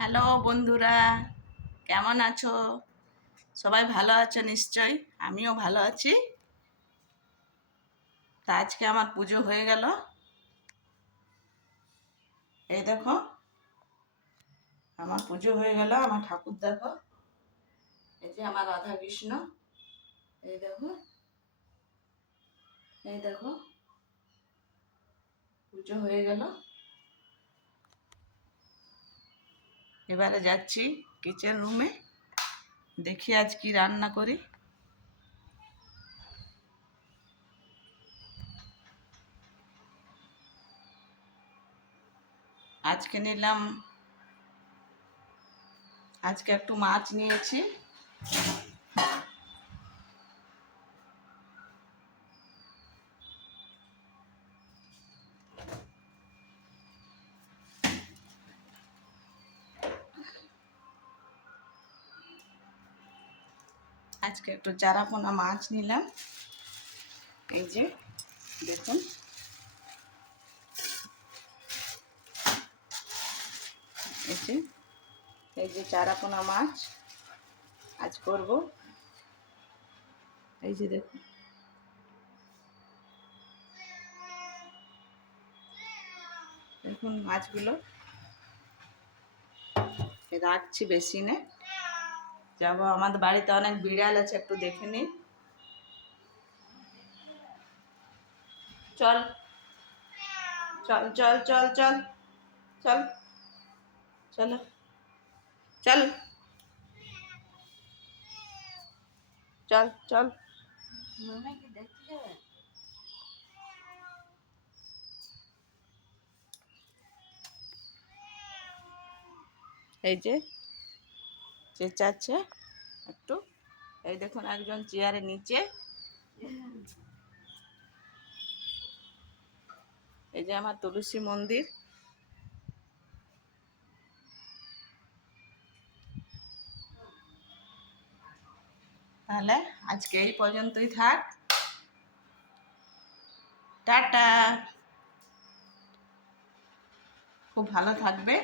Hello বন্ধুরা, কেমন আছো? সবাই ভালো আছো নিশ্চয়ই। আমিও ভালো আছি। তা আজকে আমার পুজো হয়ে গেল। এই দেখো, আমার পুজো হয়ে গেল। আমার ঠাকুর দেখো, এই যে আমার রাধা কৃষ্ণ। এই দেখো, এই দেখো, পুজো হয়ে গেল। এবারে যাচ্ছি কিচেন রুমে, দেখি আজ কি রান্না করি। আজকে নিলাম, আজকে একটু মাছ নিয়েছি। আজকে একটু চারাপোনা মাছ নিলাম। এই যে দেখুন, এই যে এই যে চারাপোনা মাছ আজ করব। এই যে দেখুন, দেখুন মাছগুলো রাখছি বেসিনে। যাবো, আমাদের বাড়িতে অনেক বিড়াল আছে, একটু দেখে নিই। চল চল চল চল চল চল, চলো চল, চল চল। এই যে চেঁচাচ্ছে একটু। এই দেখুন একজন চেয়ারের নিচে। এই যে আমার তুলসী মন্দির। তাহলে আজকে এই পর্যন্তই থাক। টাটা, খুব ভালো থাকবে।